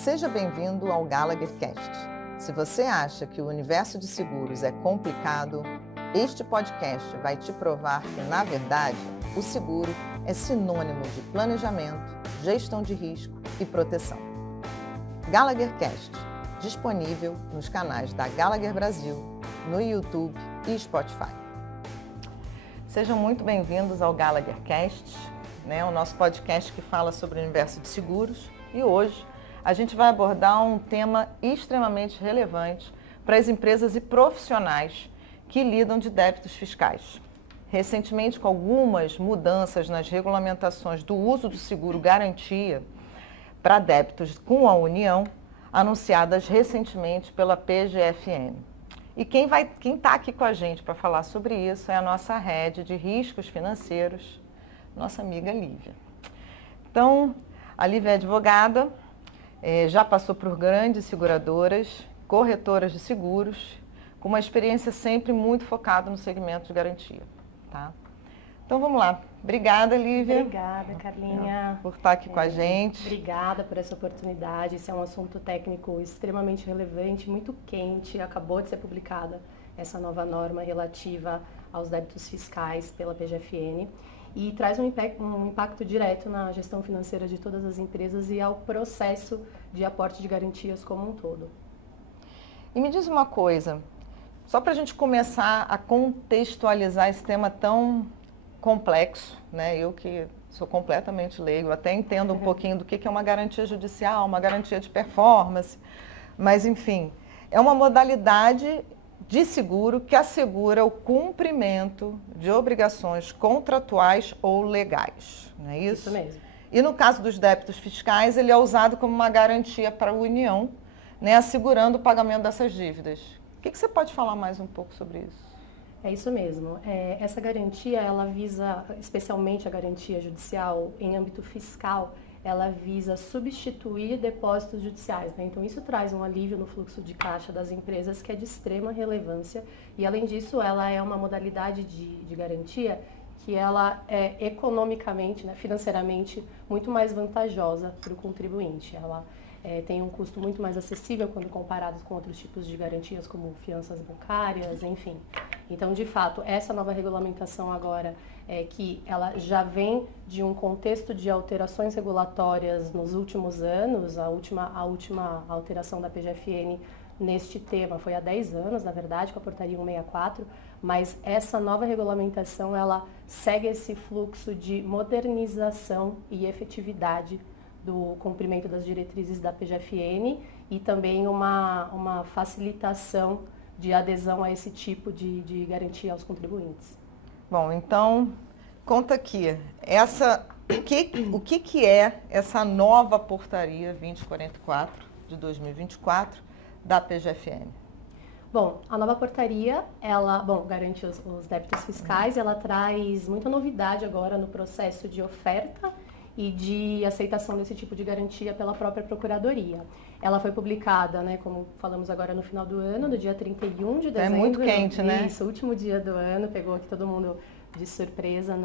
Seja bem-vindo ao Gallagher Cast. Se você acha que o universo de seguros é complicado, este podcast vai te provar que, na verdade, o seguro é sinônimo de planejamento, gestão de risco e proteção. Gallagher Cast, disponível nos canais da Gallagher Brasil, no YouTube e Spotify. Sejam muito bem-vindos ao Gallagher Cast, o nosso podcast que fala sobre o universo de seguros. E hoje a gente vai abordar um tema extremamente relevante para as empresas e profissionais que lidam de débitos fiscais. Recentemente, com algumas mudanças nas regulamentações do uso do seguro garantia para débitos com a União, anunciadas recentemente pela PGFN. E quem está aqui com a gente para falar sobre isso é a nossa head de riscos financeiros, nossa amiga Lívia. Então, a Lívia é advogada, já passou por grandes seguradoras, corretoras de seguros, com uma experiência sempre muito focada no segmento de garantia. Tá? Então vamos lá. Obrigada, Lívia. Obrigada, Carlinha. Por estar aqui com a gente. Obrigada por essa oportunidade. Esse é um assunto técnico extremamente relevante, muito quente. Acabou de ser publicada essa nova norma relativa aos débitos fiscais pela PGFN e traz um impacto direto na gestão financeira de todas as empresas e ao processo de aporte de garantias como um todo. E me diz uma coisa, só para a gente começar a contextualizar esse tema tão complexo, eu que sou completamente leigo, até entendo um pouquinho do que é uma garantia judicial, uma garantia de performance, mas enfim, é uma modalidade de seguro que assegura o cumprimento de obrigações contratuais ou legais, não é isso? Isso mesmo. E no caso dos débitos fiscais, ele é usado como uma garantia para a União, assegurando o pagamento dessas dívidas. O que você pode falar mais um pouco sobre isso? É isso mesmo. Essa garantia, ela visa, especialmente a garantia judicial em âmbito fiscal, ela visa substituir depósitos judiciais. Então, isso traz um alívio no fluxo de caixa das empresas que é de extrema relevância. E, além disso, ela é uma modalidade de garantia que ela é economicamente, financeiramente, muito mais vantajosa para o contribuinte. Ela tem um custo muito mais acessível quando comparado com outros tipos de garantias, como fianças bancárias, enfim. Então, de fato, essa nova regulamentação agora, que ela já vem de um contexto de alterações regulatórias nos últimos anos. A última alteração da PGFN neste tema foi há 10 anos, na verdade, com a portaria 164, mas essa nova regulamentação, ela segue esse fluxo de modernização e efetividade do cumprimento das diretrizes da PGFN e também uma facilitação de adesão a esse tipo de garantia aos contribuintes. Bom, então, conta aqui, o que é essa nova portaria 2044 de 2024 da PGFN? Bom, a nova portaria, ela garante os débitos fiscais, ela traz muita novidade agora no processo de oferta e de aceitação desse tipo de garantia pela própria Procuradoria. Ela foi publicada, como falamos agora, no final do ano, no dia 31 de dezembro. É muito quente, né? Isso, último dia do ano, pegou aqui todo mundo de surpresa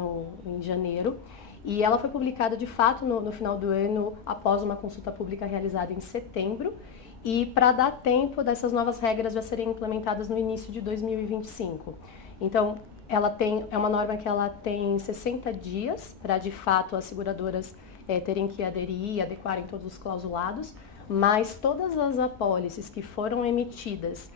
em janeiro. E ela foi publicada, de fato, no final do ano, após uma consulta pública realizada em setembro, e para dar tempo dessas novas regras já serem implementadas no início de 2025. Então, é uma norma que ela tem 60 dias para, de fato, as seguradoras terem que aderir e adequarem todos os clausulados, mas todas as apólices que foram emitidas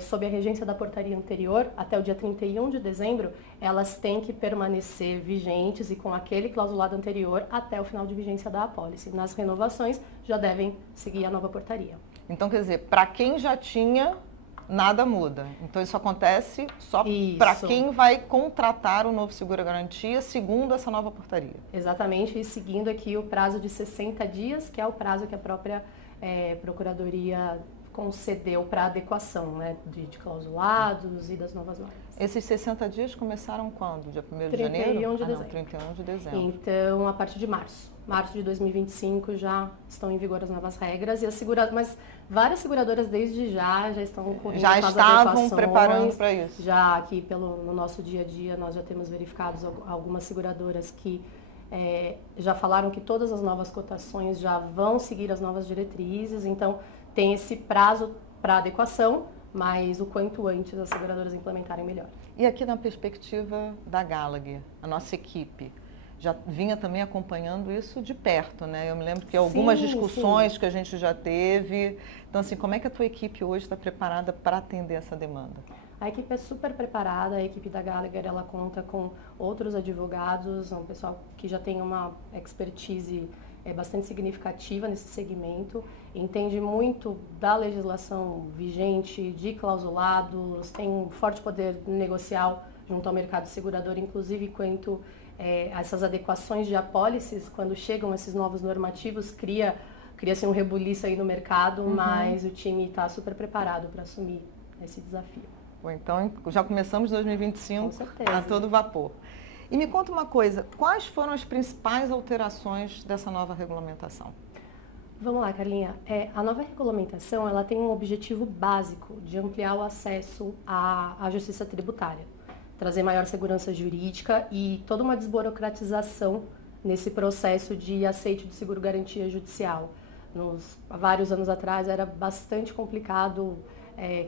sob a regência da portaria anterior, até o dia 31 de dezembro, elas têm que permanecer vigentes e com aquele clausulado anterior até o final de vigência da apólice. Nas renovações, já devem seguir a nova portaria. Então, quer dizer, para quem já tinha, nada muda. Então, isso acontece só para quem vai contratar o novo seguro-garantia segundo essa nova portaria. Exatamente, e seguindo aqui o prazo de 60 dias, que é o prazo que a própria Procuradoria concedeu para adequação de clausulados e das novas normas. Esses 60 dias começaram quando? Dia 1º de janeiro? 31 de dezembro. 31 de dezembro. Então, a partir de março de 2025 já estão em vigor as novas regras e mas várias seguradoras desde já estão correndo já estavam preparando para isso. Já aqui no nosso dia a dia nós já temos verificados algumas seguradoras que já falaram que todas as novas cotações já vão seguir as novas diretrizes, então tem esse prazo para adequação, mas o quanto antes as seguradoras implementarem melhor. E aqui na perspectiva da Gallagher, a nossa equipe já vinha também acompanhando isso de perto, né? Eu me lembro que algumas discussões que a gente já teve. Então, assim, como é que a tua equipe hoje está preparada para atender essa demanda? A equipe é super preparada, a equipe da Gallagher, ela conta com outros advogados, um pessoal que já tem uma expertise bastante significativa nesse segmento, entende muito da legislação vigente, de clausulados, tem um forte poder negocial junto ao mercado segurador, inclusive quanto essas adequações de apólices, quando chegam esses novos normativos, cria-se um rebuliço aí no mercado, mas o time está super preparado para assumir esse desafio. Bom, então, já começamos 2025 Com certeza. A todo vapor. E me conta uma coisa, quais foram as principais alterações dessa nova regulamentação? Vamos lá, Carlinha. A nova regulamentação ela tem um objetivo básico de ampliar o acesso à justiça tributária, trazer maior segurança jurídica e toda uma desburocratização nesse processo de aceite do seguro-garantia judicial. Há vários anos atrás era bastante complicado.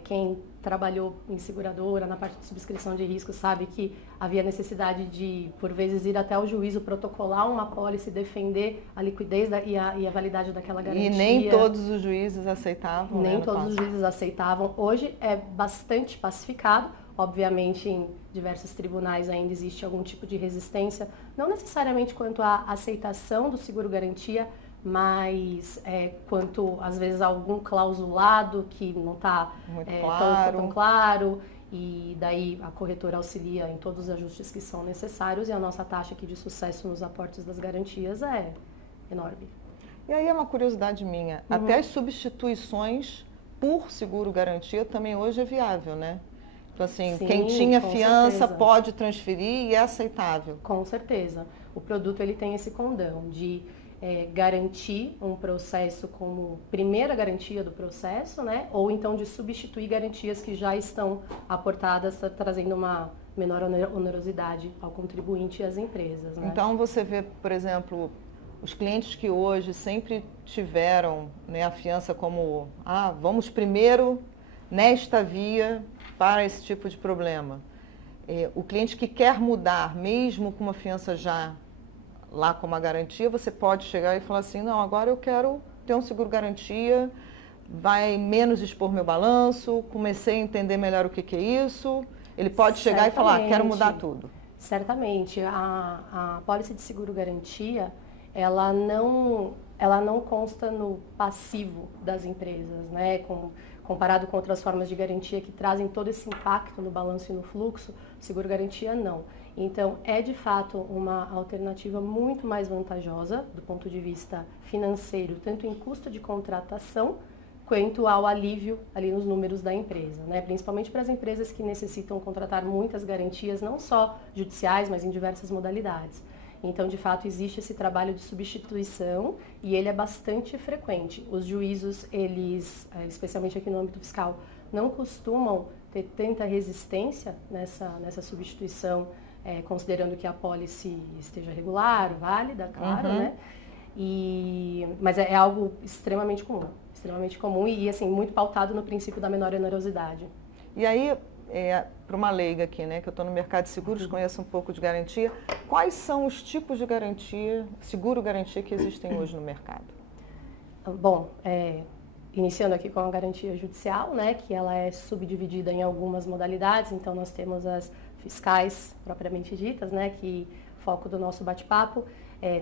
Quem trabalhou em seguradora, na parte de subscrição de risco, sabe que havia necessidade de, por vezes, ir até o juízo, protocolar uma apólice, defender a liquidez e a validade daquela garantia. E nem todos os juízes aceitavam. Nem todos os juízes aceitavam. Hoje é bastante pacificado. Obviamente, em diversos tribunais ainda existe algum tipo de resistência, não necessariamente quanto à aceitação do seguro-garantia, mas quanto, às vezes, a algum clausulado que não está tão claro, e daí a corretora auxilia em todos os ajustes que são necessários, e a nossa taxa aqui de sucesso nos aportes das garantias é enorme. E aí é uma curiosidade minha, até as substituições por seguro-garantia também hoje é viável, né? Então, assim, sim, quem tinha fiança pode transferir e é aceitável. Com certeza. O produto ele tem esse condão de garantir um processo como primeira garantia do processo, né? Ou então de substituir garantias que já estão aportadas, trazendo uma menor onerosidade ao contribuinte e às empresas, né? Então você vê, por exemplo, os clientes que hoje sempre tiveram, né, a fiança como, vamos primeiro nesta via para esse tipo de problema. O cliente que quer mudar, mesmo com uma fiança já lá com uma garantia, você pode chegar e falar assim, não, agora eu quero ter um seguro-garantia, vai menos expor meu balanço, comecei a entender melhor o que é isso. Ele pode chegar e falar, quero mudar tudo. Certamente. A apólice de seguro-garantia, ela não consta no passivo das empresas, né? Comparado com outras formas de garantia que trazem todo esse impacto no balanço e no fluxo, seguro-garantia não. Então, é de fato uma alternativa muito mais vantajosa do ponto de vista financeiro, tanto em custo de contratação, quanto ao alívio ali nos números da empresa, né? Principalmente para as empresas que necessitam contratar muitas garantias, não só judiciais, mas em diversas modalidades. Então, de fato, existe esse trabalho de substituição e ele é bastante frequente. Os juízos, eles, especialmente aqui no âmbito fiscal, não costumam ter tanta resistência nessa substituição, considerando que a apólice esteja regular, válida, claro, né? Mas é algo extremamente comum e assim, muito pautado no princípio da menor onerosidade. E aí, para uma leiga aqui, né, que eu estou no mercado de seguros, conheço um pouco de garantia, quais são os tipos de garantia, seguro-garantia que existem hoje no mercado? Bom, iniciando aqui com a garantia judicial, né, que ela é subdividida em algumas modalidades, então nós temos as fiscais propriamente ditas, né, que foco do nosso bate-papo,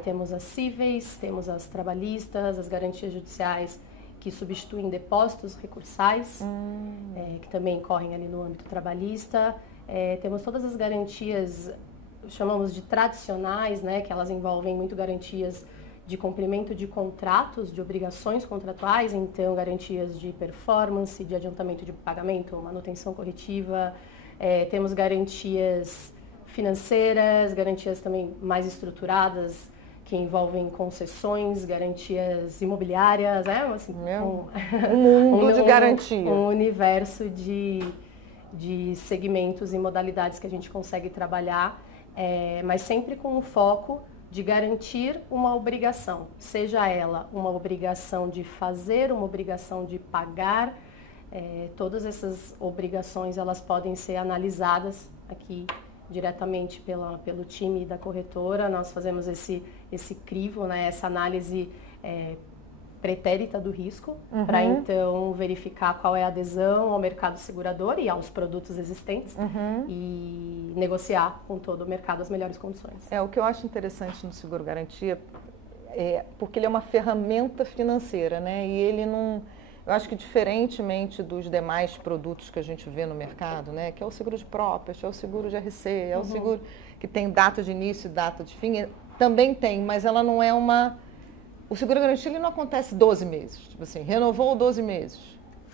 temos as cíveis, temos as trabalhistas, as garantias judiciais que substituem depósitos recursais, que também correm ali no âmbito trabalhista. Temos todas as garantias, chamamos de tradicionais, né, que elas envolvem muito garantias de cumprimento de contratos, de obrigações contratuais, então garantias de performance, de adiantamento de pagamento, manutenção corretiva. Temos garantias financeiras, garantias também mais estruturadas, que envolvem concessões, garantias imobiliárias, assim, um mundo de garantia. Um universo de segmentos e modalidades que a gente consegue trabalhar, mas sempre com o foco de garantir uma obrigação, seja ela uma obrigação de fazer, uma obrigação de pagar. Todas essas obrigações elas podem ser analisadas aqui diretamente pelo time da corretora. Nós fazemos esse crivo, né, essa análise pretérita do risco, para então verificar qual é a adesão ao mercado segurador e aos produtos existentes e negociar com todo o mercado as melhores condições. O que eu acho interessante no seguro garantia porque ele é uma ferramenta financeira, né? E ele não... Eu acho que diferentemente dos demais produtos que a gente vê no mercado, né? Que é o seguro de property, é o seguro de RC, é o seguro que tem data de início e data de fim, também tem, mas ela não é uma... O seguro garantia ele não acontece 12 meses, tipo assim, renovou 12 meses.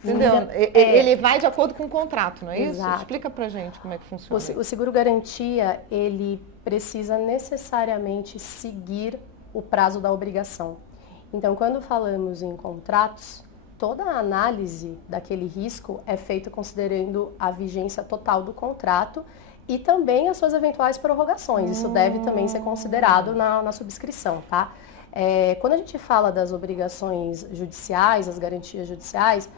Entendeu? Ele vai de acordo com o contrato, não é isso? Explica pra gente como é que funciona. O seguro garantia, ele precisa necessariamente seguir o prazo da obrigação. Então, quando falamos em contratos, toda a análise daquele risco é feita considerando a vigência total do contrato e também as suas eventuais prorrogações. Isso deve também ser considerado na subscrição, tá? Quando a gente fala das obrigações judiciais, as garantias judiciais,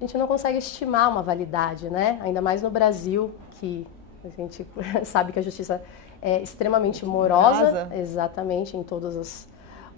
a gente não consegue estimar uma validade, né? Ainda mais no Brasil, que a gente sabe que a justiça é extremamente morosa, exatamente, em todos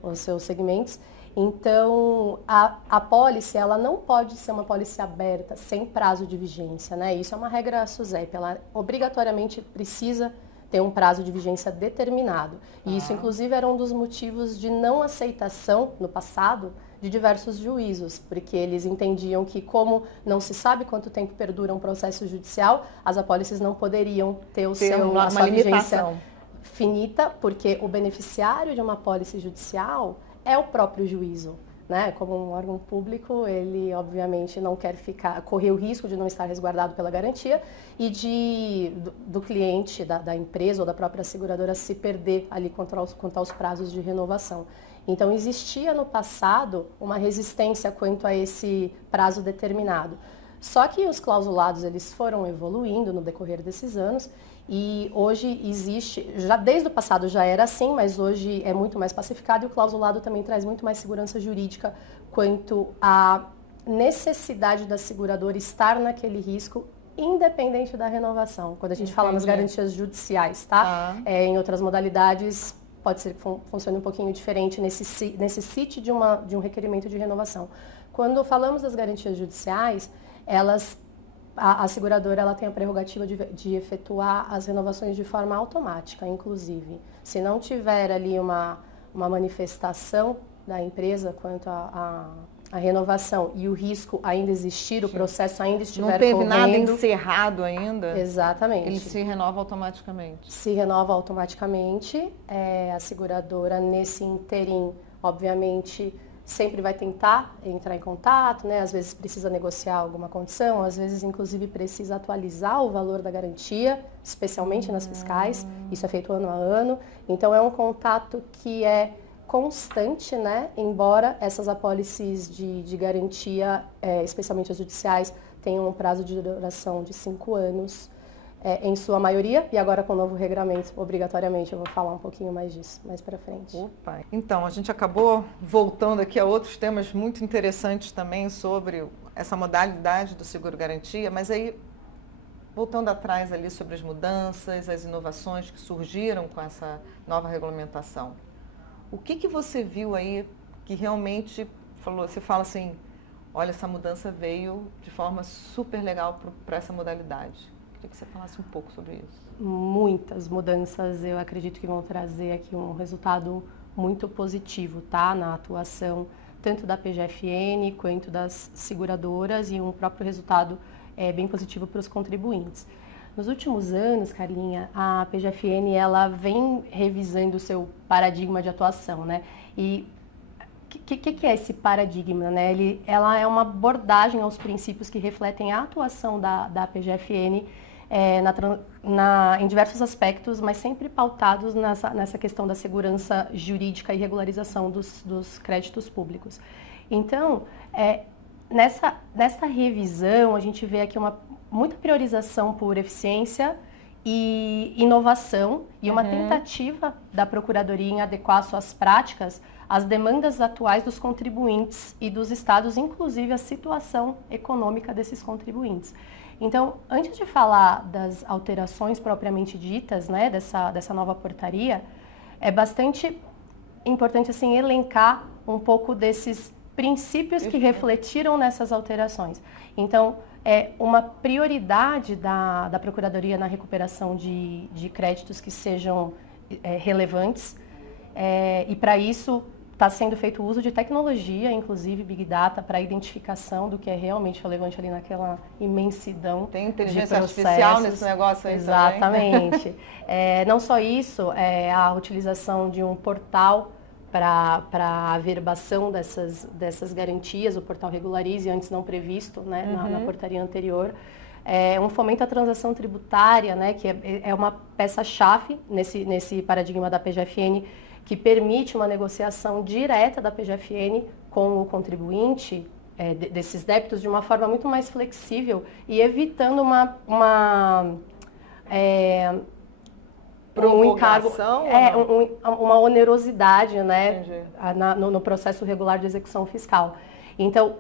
os seus segmentos. Então, a pólice, ela não pode ser uma pólice aberta, sem prazo de vigência, né? Isso é uma regra SUSEP, ela obrigatoriamente precisa ter um prazo de vigência determinado. E isso, inclusive, era um dos motivos de não aceitação, no passado, de diversos juízos, porque eles entendiam que, como não se sabe quanto tempo perdura um processo judicial, as apólices não poderiam ter a sua vigência finita, porque o beneficiário de uma apólice judicial é o próprio juízo, né? Como um órgão público, ele obviamente não quer correr o risco de não estar resguardado pela garantia e do cliente, da empresa ou da própria seguradora se perder ali quanto aos prazos de renovação. Então, existia no passado uma resistência quanto a esse prazo determinado. Só que os clausulados, eles foram evoluindo no decorrer desses anos e hoje existe, já desde o passado já era assim, mas hoje é muito mais pacificado e o clausulado também traz muito mais segurança jurídica quanto à necessidade da seguradora estar naquele risco independente da renovação. Quando a gente fala nas garantias judiciais, tá? Em outras modalidades pode ser que funcione um pouquinho diferente, necessite de um requerimento de renovação. Quando falamos das garantias judiciais, a seguradora ela tem a prerrogativa de efetuar as renovações de forma automática, inclusive. Se não tiver ali uma manifestação da empresa quanto à renovação e o risco ainda existir, o processo ainda estiver correndo... Não teve nada encerrado ainda? Exatamente. Ele se renova automaticamente? Se renova automaticamente. A seguradora, nesse interim, obviamente, sempre vai tentar entrar em contato, né? Às vezes precisa negociar alguma condição, às vezes, inclusive, precisa atualizar o valor da garantia, especialmente nas fiscais. Isso é feito ano a ano. Então, é um contato que é constante, né? Embora essas apólices de garantia, especialmente as judiciais, tenham um prazo de duração de 5 anos, em sua maioria, e agora com o novo regramento, obrigatoriamente, eu vou falar um pouquinho mais disso, mais para frente. Opa. Então, a gente acabou voltando aqui a outros temas muito interessantes também sobre essa modalidade do seguro-garantia, mas aí, voltando atrás ali sobre as mudanças, as inovações que surgiram com essa nova regulamentação, o que você viu aí que realmente você fala assim, olha, essa mudança veio de forma super legal para essa modalidade? Queria que você falasse um pouco sobre isso. Muitas mudanças, eu acredito que vão trazer aqui um resultado muito positivo, tá? Na atuação tanto da PGFN quanto das seguradoras e um próprio resultado bem positivo para os contribuintes. Nos últimos anos, Carlinha, a PGFN ela vem revisando o seu paradigma de atuação, né? E o que é esse paradigma, né? Ela é uma abordagem aos princípios que refletem a atuação da PGFN em diversos aspectos, mas sempre pautados nessa questão da segurança jurídica e regularização dos créditos públicos. Então, nessa revisão, a gente vê aqui muita priorização por eficiência e inovação e uma tentativa da Procuradoria em adequar suas práticas às demandas atuais dos contribuintes e dos estados, inclusive a situação econômica desses contribuintes. Então, antes de falar das alterações propriamente ditas, né, dessa nova portaria, é bastante importante assim, elencar um pouco desses princípios que refletiram nessas alterações. Então, é uma prioridade da Procuradoria na recuperação de créditos que sejam relevantes, e para isso está sendo feito uso de tecnologia, inclusive Big Data, para a identificação do que é realmente relevante ali naquela imensidão. Tem inteligência artificial nesse negócio aí. Exatamente. Não só isso, a utilização de um portal para a averbação dessas garantias, o portal Regularize, antes não previsto, né, na portaria anterior. Um fomento à transação tributária, né, que é uma peça-chave nesse paradigma da PGFN, que permite uma negociação direta da PGFN com o contribuinte desses débitos de uma forma muito mais flexível e evitando um encargo, uma onerosidade, né, no processo regular de execução fiscal. Então,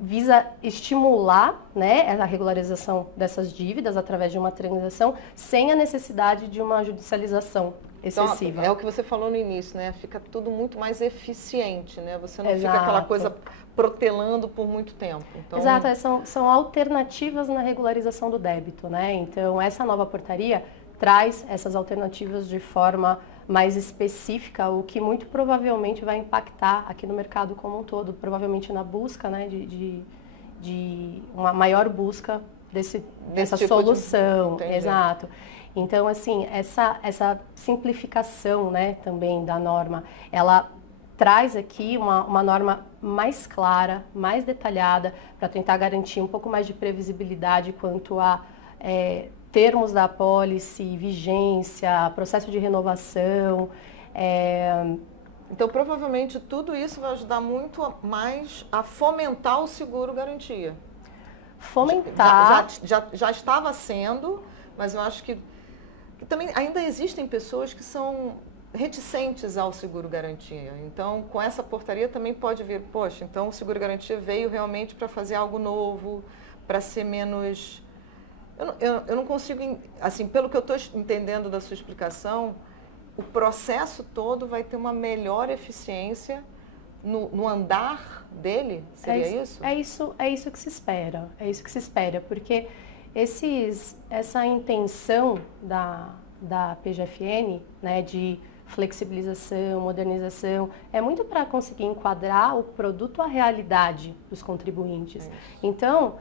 visa estimular, né, a regularização dessas dívidas através de uma transação sem a necessidade de uma judicialização excessiva. Então, é o que você falou no início, né? Fica tudo muito mais eficiente, né? Você não fica aquela coisa protelando por muito tempo. Então... Exato, são alternativas na regularização do débito, né? Então, essa nova portaria traz essas alternativas de forma mais específica, o que muito provavelmente vai impactar aqui no mercado como um todo, provavelmente na busca, né, de uma maior busca dessa tipo solução. Exato. Então, assim, essa simplificação, né, também da norma, ela traz aqui uma norma mais clara, mais detalhada, para tentar garantir um pouco mais de previsibilidade quanto a termos da apólice, vigência, processo de renovação. Então, provavelmente, tudo isso vai ajudar muito mais a fomentar o seguro-garantia. Fomentar... Já estava sendo, mas eu acho que também ainda existem pessoas que são reticentes ao seguro-garantia. Então, com essa portaria também pode vir, poxa, então o seguro-garantia veio realmente para fazer algo novo, para ser menos... Eu não consigo, assim, pelo que eu estou entendendo da sua explicação, o processo todo vai ter uma melhor eficiência no andar dele? Seria isso? É isso que se espera. É isso que se espera, porque essa intenção da PGFN, né, de flexibilização, modernização, é muito para conseguir enquadrar o produto à realidade dos contribuintes. Então,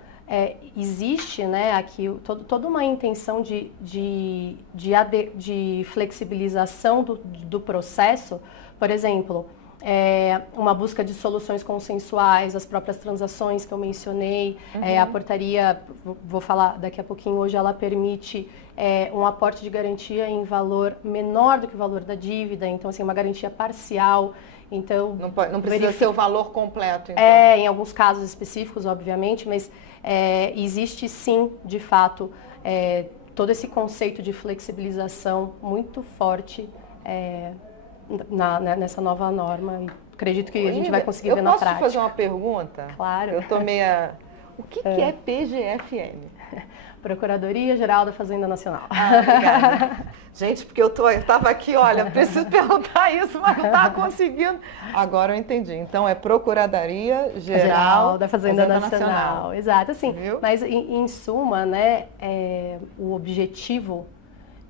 existe, né, aqui toda uma intenção de flexibilização do processo. Por exemplo, uma busca de soluções consensuais, as próprias transações que eu mencionei, a portaria, vou falar daqui a pouquinho, hoje ela permite um aporte de garantia em valor menor do que o valor da dívida, então assim, uma garantia parcial. Então, não precisa ser o valor completo, então. Em alguns casos específicos, obviamente, mas existe sim, de fato, todo esse conceito de flexibilização muito forte nessa nova norma. E acredito que a gente vai conseguir ver na prática. Eu posso te fazer uma pergunta? Claro. Eu tô meia... O que é PGFN? Procuradoria Geral da Fazenda Nacional. Obrigada. Gente, porque eu estava aqui, olha, preciso perguntar isso, mas não estava conseguindo. Agora eu entendi. Então, é Procuradoria Geral da Fazenda Nacional. Exato, assim. Viu? Mas, em suma, né, o objetivo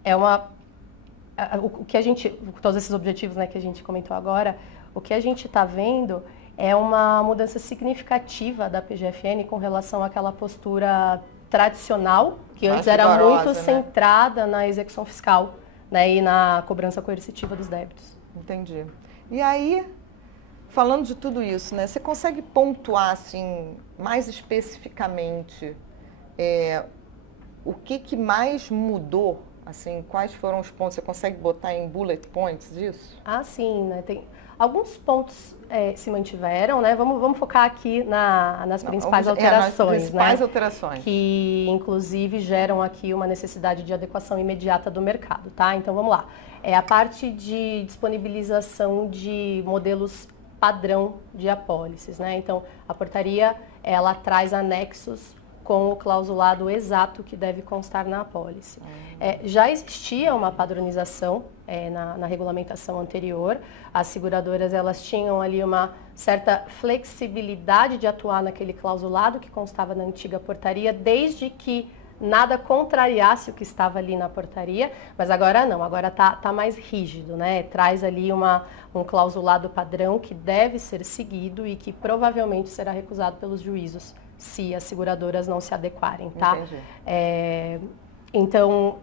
é o que a gente... Todos esses objetivos, né, que a gente comentou agora, o que a gente está vendo é uma mudança significativa da PGFN com relação àquela postura tradicional, que antes era muito centrada na execução fiscal, né, e na cobrança coercitiva dos débitos. Entendi. E aí, falando de tudo isso, né, você consegue pontuar assim, mais especificamente o que mais mudou? Assim, quais foram os pontos? Você consegue botar em bullet points isso? Ah, sim, né? Alguns pontos se mantiveram, né? Vamos focar aqui nas principais alterações, nas principais né? alterações. Que, inclusive, geram aqui uma necessidade de adequação imediata do mercado, tá? Então, vamos lá. A parte de disponibilização de modelos padrão de apólices, né? Então, a portaria, ela traz anexos com o clausulado exato que deve constar na apólice. Já existia uma padronização na regulamentação anterior. As seguradoras, elas tinham ali uma certa flexibilidade de atuar naquele clausulado que constava na antiga portaria, desde que nada contrariasse o que estava ali na portaria, mas agora não, agora tá mais rígido, né? Traz ali um clausulado padrão que deve ser seguido e que provavelmente será recusado pelos juízos se as seguradoras não se adequarem, tá? Entendi. Então,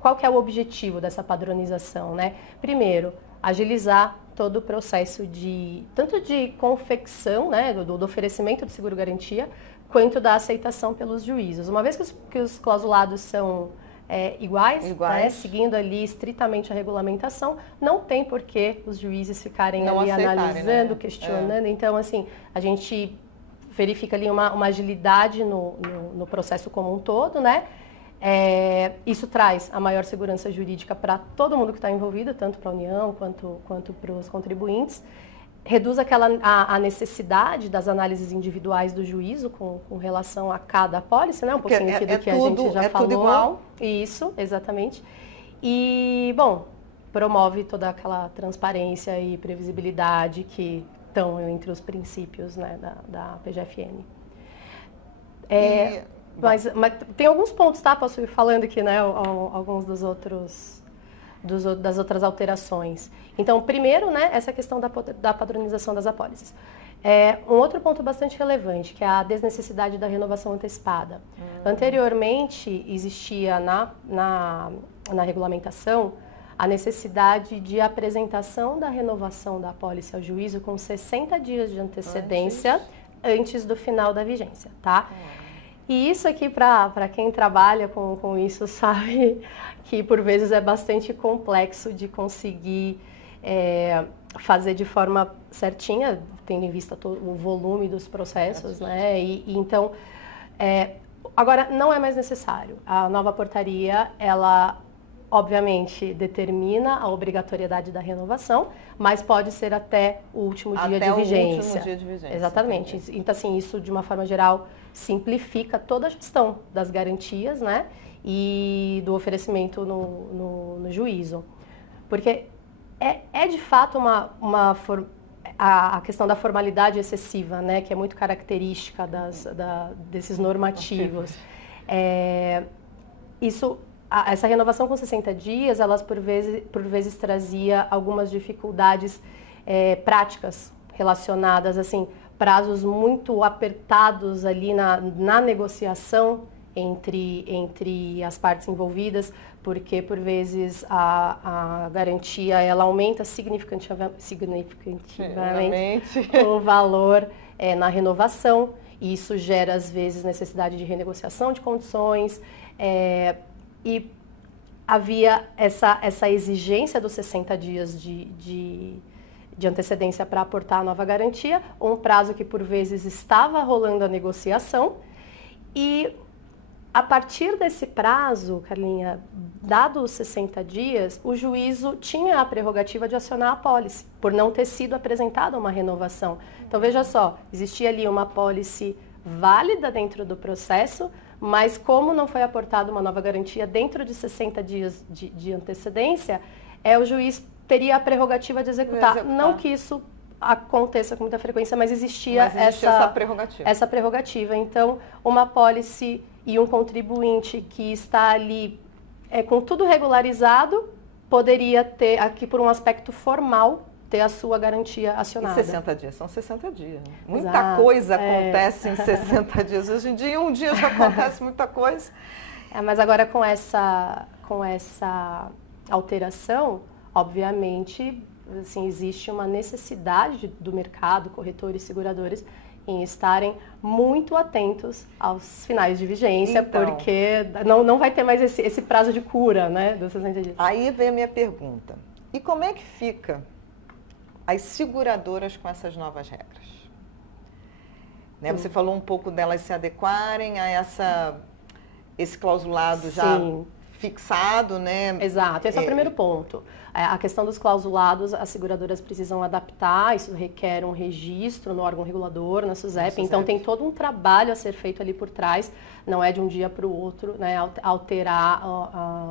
qual que é o objetivo dessa padronização, né? Primeiro, agilizar todo o processo tanto de confecção, né, do oferecimento de seguro-garantia, quanto da aceitação pelos juízos. Uma vez que os clausulados são iguais. Né, seguindo ali estritamente a regulamentação, não tem por que os juízes ficarem ali analisando, né? Questionando. Então, assim, a gente verifica ali uma agilidade no processo como um todo, né? Isso traz a maior segurança jurídica para todo mundo que está envolvido, tanto para a União quanto para os contribuintes. Reduz a necessidade das análises individuais do juízo com relação a cada apólice, né? Um pouquinho aqui do que a gente já falou. Tudo igual. Isso, exatamente. E, bom, promove toda aquela transparência e previsibilidade que estão entre os princípios, né, da PGFN. Mas tem alguns pontos, tá? Posso ir falando aqui, né? Alguns das outras alterações. Então, primeiro, né, essa questão da padronização das apólices. Um outro ponto bastante relevante, que é a desnecessidade da renovação antecipada. Anteriormente, existia na regulamentação a necessidade de apresentação da renovação da apólice ao juízo com 60 dias de antecedência antes do final da vigência, tá? E isso aqui, para quem trabalha com isso, sabe que por vezes é bastante complexo de conseguir fazer de forma certinha, tendo em vista o volume dos processos, né? Então, agora não é mais necessário. A nova portaria, ela obviamente determina a obrigatoriedade da renovação, mas pode ser até o último dia de vigência. Até o último dia de vigência. Exatamente. Entendi. Então, assim, isso de uma forma geral simplifica toda a gestão das garantias, né? E do oferecimento no juízo. Porque de fato a questão da formalidade excessiva, né? Que é muito característica desses normativos. Essa renovação com 60 dias, elas por vezes trazia algumas dificuldades práticas relacionadas, assim, prazos muito apertados ali na negociação entre as partes envolvidas, porque por vezes a garantia ela aumenta significativamente o valor na renovação, e isso gera às vezes necessidade de renegociação de condições. E havia essa exigência dos 60 dias de antecedência para aportar a nova garantia, um prazo que por vezes estava rolando a negociação. E a partir desse prazo, Carlinha, dado os 60 dias, o juízo tinha a prerrogativa de acionar a apólice, por não ter sido apresentada uma renovação. Então, veja só, existia ali uma apólice válida dentro do processo, mas como não foi aportada uma nova garantia dentro de 60 dias de antecedência, o juiz teria a prerrogativa de executar. Não que isso aconteça com muita frequência, mas existia essa prerrogativa. Então, uma apólice e um contribuinte que está ali com tudo regularizado, poderia ter, aqui por um aspecto formal, ter a sua garantia acionada. E 60 dias, são 60 dias. Muita coisa acontece em 60 dias. Hoje em dia, um dia já acontece muita coisa. Mas agora com essa alteração, obviamente, assim, existe uma necessidade do mercado, corretores e seguradores, em estarem muito atentos aos finais de vigência, porque não vai ter mais esse prazo de cura, né, dos 60 dias. Aí vem a minha pergunta. E como é que fica as seguradoras com essas novas regras? Né? Você falou um pouco delas se adequarem a esse clausulado já fixado, né? Exato, esse é o primeiro ponto. A questão dos clausulados, as seguradoras precisam adaptar, isso requer um registro no órgão regulador, na SUSEP, então tem todo um trabalho a ser feito ali por trás, não é de um dia para o outro, né, alterar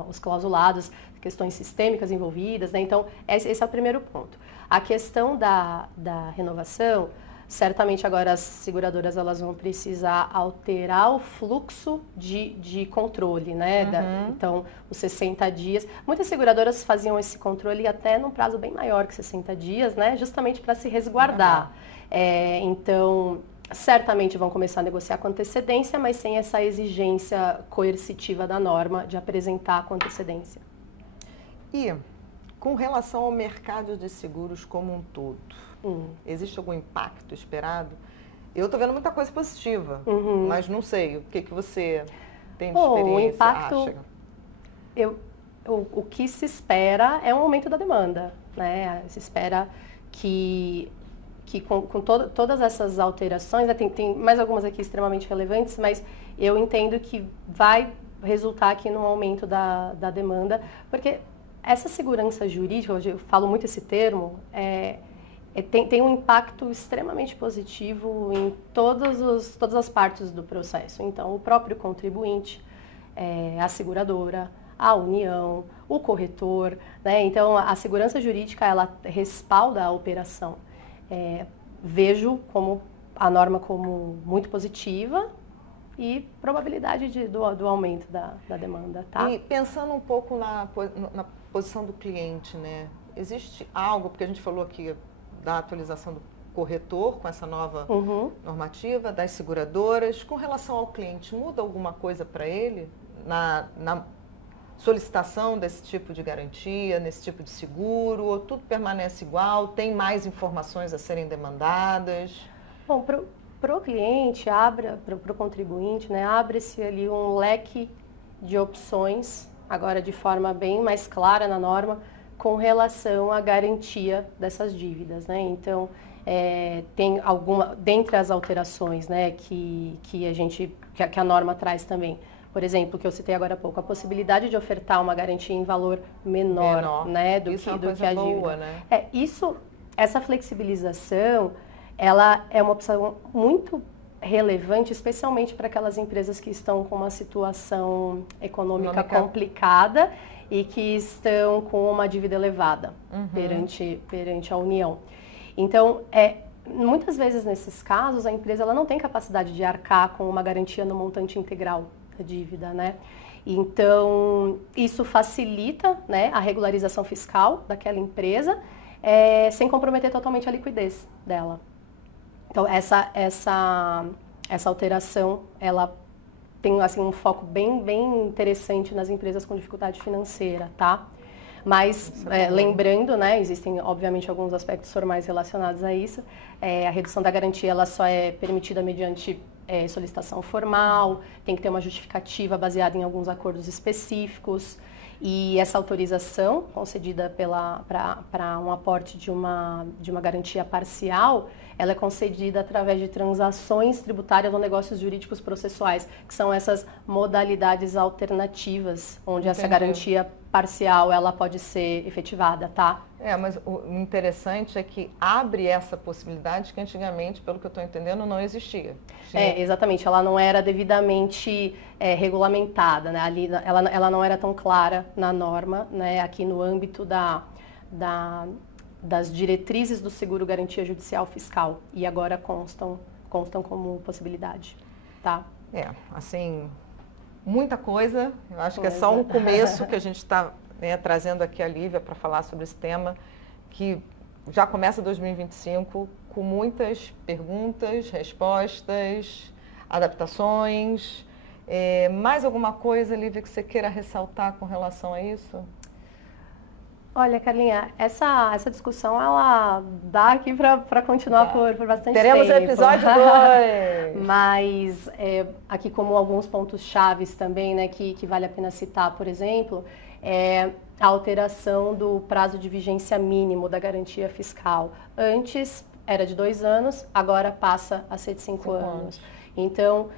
os clausulados, questões sistêmicas envolvidas, né, então esse é o primeiro ponto. A questão da renovação, certamente agora as seguradoras elas vão precisar alterar o fluxo de controle, né? Então, os 60 dias. Muitas seguradoras faziam esse controle até num prazo bem maior que 60 dias, né? Justamente para se resguardar. Então, certamente vão começar a negociar com antecedência, mas sem essa exigência coercitiva da norma de apresentar com antecedência. E com relação ao mercado de seguros como um todo, existe algum impacto esperado? Eu estou vendo muita coisa positiva, mas não sei, o que você tem de experiência? O impacto, o que se espera é um aumento da demanda, né? Se espera que com todas essas alterações, né? Tem mais algumas aqui extremamente relevantes, mas eu entendo que vai resultar aqui num aumento da demanda, porque essa segurança jurídica, eu falo muito esse termo, tem um impacto extremamente positivo em todas as partes do processo. Então, o próprio contribuinte, a seguradora, a união, o corretor, né? Então, a segurança jurídica, ela respalda a operação. Vejo a norma como muito positiva e probabilidade do aumento da demanda, tá? E pensando um pouco na posição do cliente, né? Existe algo, porque a gente falou aqui da atualização do corretor com essa nova normativa, das seguradoras. Com relação ao cliente, muda alguma coisa para ele na solicitação desse tipo de garantia, nesse tipo de seguro? Ou tudo permanece igual? Tem mais informações a serem demandadas? Bom, para o cliente, para o contribuinte, né, abre-se ali um leque de opções, agora de forma bem mais clara na norma, com relação à garantia dessas dívidas, né? Então, tem dentre as alterações, né, que a norma traz também. Por exemplo, que eu citei agora há pouco, a possibilidade de ofertar uma garantia em valor menor, né, do que a dívida. Boa, né? Essa flexibilização, ela é uma opção muito relevante, especialmente para aquelas empresas que estão com uma situação econômica complicada e que estão com uma dívida elevada perante a União. Então, muitas vezes nesses casos, a empresa ela não tem capacidade de arcar com uma garantia no montante integral da dívida, né? Então, isso facilita, né, a regularização fiscal daquela empresa, sem comprometer totalmente a liquidez dela. Então, essa alteração, ela tem assim, um foco bem interessante nas empresas com dificuldade financeira, tá? Mas, lembrando, né, existem, obviamente, alguns aspectos formais relacionados a isso. A redução da garantia, ela só é permitida mediante solicitação formal, tem que ter uma justificativa baseada em alguns acordos específicos. E essa autorização concedida para um aporte de uma garantia parcial, ela é concedida através de transações tributárias ou negócios jurídicos processuais, que são essas modalidades alternativas, onde essa garantia parcial ela pode ser efetivada, tá? Mas o interessante é que abre essa possibilidade que antigamente, pelo que eu estou entendendo, não existia. Exatamente, ela não era devidamente regulamentada, né? Ali, ela não era tão clara na norma, né? Aqui no âmbito das diretrizes do seguro garantia judicial fiscal, e agora constam como possibilidade, tá? Assim, muita coisa, eu acho que é só um começo que a gente está trazendo aqui a Lívia para falar sobre esse tema, que já começa 2025 com muitas perguntas, respostas, adaptações. Mais alguma coisa, Lívia, que você queira ressaltar com relação a isso? Olha, Carlinha, essa discussão, ela dá aqui para continuar por bastante tempo. Teremos episódio 2! Mas, aqui como alguns pontos chaves também, né, que vale a pena citar, por exemplo, a alteração do prazo de vigência mínimo da garantia fiscal. Antes era de 2 anos, agora passa a ser de 5 anos. Então,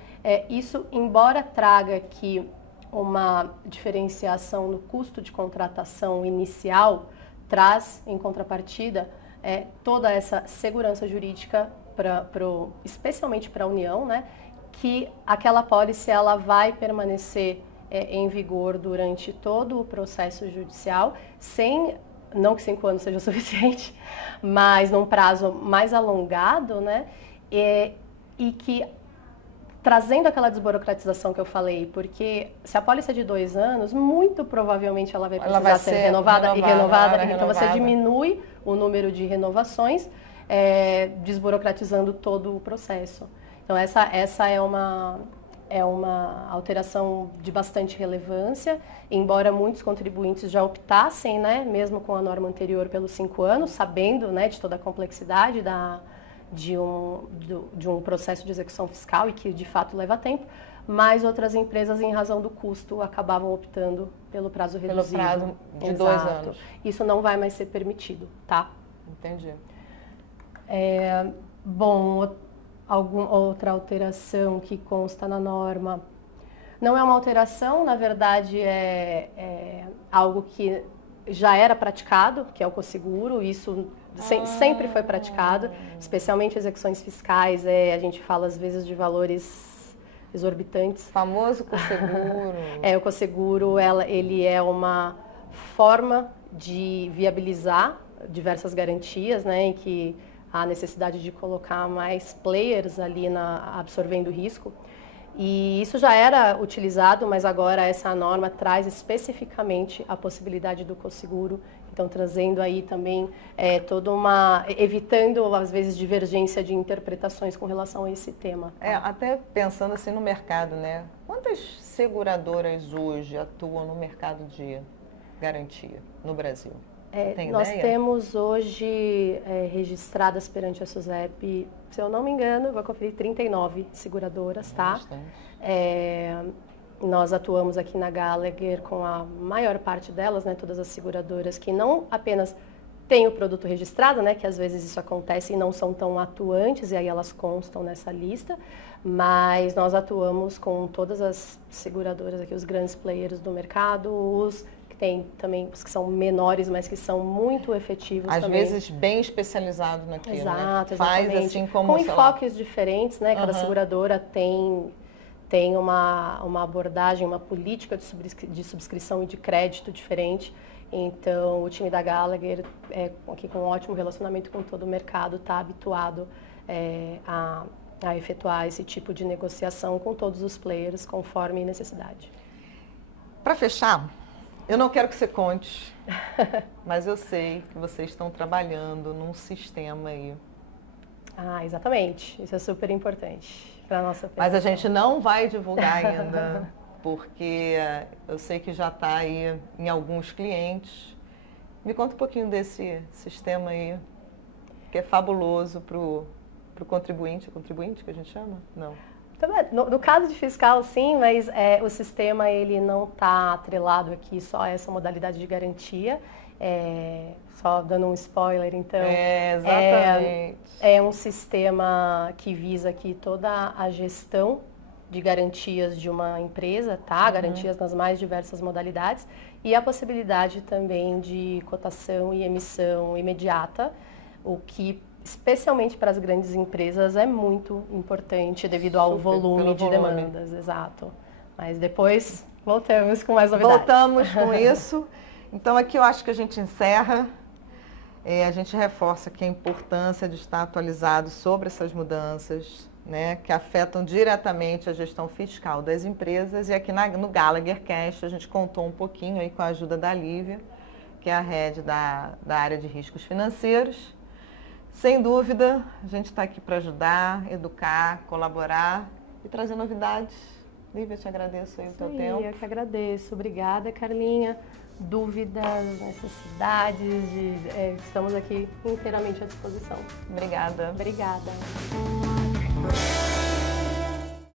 isso, embora traga aqui uma diferenciação no custo de contratação inicial, traz, em contrapartida, toda essa segurança jurídica, especialmente para a União, né, que aquela apólice ela vai permanecer em vigor durante todo o processo judicial, não que 5 anos seja suficiente, mas num prazo mais alongado, né, e que trazendo aquela desburocratização que eu falei, porque se a apólice é de 2 anos, muito provavelmente ela vai precisar ser renovada. Então você diminui o número de renovações, desburocratizando todo o processo. Então essa é uma alteração de bastante relevância, embora muitos contribuintes já optassem, né, mesmo com a norma anterior, pelos 5 anos, sabendo, né, de toda a complexidade de um processo de execução fiscal e que de fato leva tempo, mas outras empresas, em razão do custo, acabavam optando pelo prazo reduzido. Pelo prazo de 2 anos. Isso não vai mais ser permitido, tá? Entendi. Bom, alguma outra alteração que consta na norma. Não é uma alteração, na verdade é algo que já era praticado, que é o cosseguro. Isso sempre foi praticado, especialmente execuções fiscais. A gente fala às vezes de valores exorbitantes. O famoso cosseguro. O cosseguro, ele é uma forma de viabilizar diversas garantias, né, em que há necessidade de colocar mais players ali absorvendo risco. E isso já era utilizado, mas agora essa norma traz especificamente a possibilidade do cosseguro, então trazendo aí também evitando às vezes divergência de interpretações com relação a esse tema. Até pensando assim no mercado, né? Quantas seguradoras hoje atuam no mercado de garantia no Brasil? Nós temos hoje registradas perante a SUSEP, se eu não me engano, vou conferir, 39 seguradoras, tá? Nós atuamos aqui na Gallagher com a maior parte delas, né? Todas as seguradoras que não apenas têm o produto registrado, né? Que às vezes isso acontece e não são tão atuantes, e aí elas constam nessa lista, mas nós atuamos com todas as seguradoras aqui, os grandes players do mercado, tem também os que são menores, mas que são muito efetivos às também. vezes bem especializado naquilo, Exato, né? Faz exatamente. assim como... Com enfoques diferentes, né? Cada seguradora tem uma abordagem, uma política de subscrição e de crédito diferente. Então, o time da Gallagher, aqui com um ótimo relacionamento com todo o mercado, está habituado a efetuar esse tipo de negociação com todos os players, conforme necessidade. Para fechar, eu não quero que você conte, mas eu sei que vocês estão trabalhando num sistema aí. Exatamente. Isso é super importante para a nossa operação. Mas a gente não vai divulgar ainda, porque eu sei que já está aí em alguns clientes. Me conta um pouquinho desse sistema aí, que é fabuloso para o contribuinte. É contribuinte que a gente chama? Não. No caso de fiscal, sim, mas o sistema ele não está atrelado aqui só a essa modalidade de garantia. Só dando um spoiler, então. Exatamente. É um sistema que visa aqui toda a gestão de garantias de uma empresa, tá? Garantias nas mais diversas modalidades, e a possibilidade também de cotação e emissão imediata, o que especialmente para as grandes empresas é muito importante devido ao volume de demandas. Exato. Mas depois voltamos com mais novidades. Voltamos com isso. Então aqui eu acho que a gente encerra. A gente reforça aqui a importância de estar atualizado sobre essas mudanças, né, que afetam diretamente a gestão fiscal das empresas. E aqui no Gallagher Cast a gente contou um pouquinho aí com a ajuda da Lívia, que é a head da área de riscos financeiros. Sem dúvida, a gente está aqui para ajudar, educar, colaborar e trazer novidades. Lívia, te agradeço aí o teu tempo. Eu que agradeço. Obrigada, Carlinha. Dúvidas, necessidades, estamos aqui inteiramente à disposição. Obrigada. Obrigada.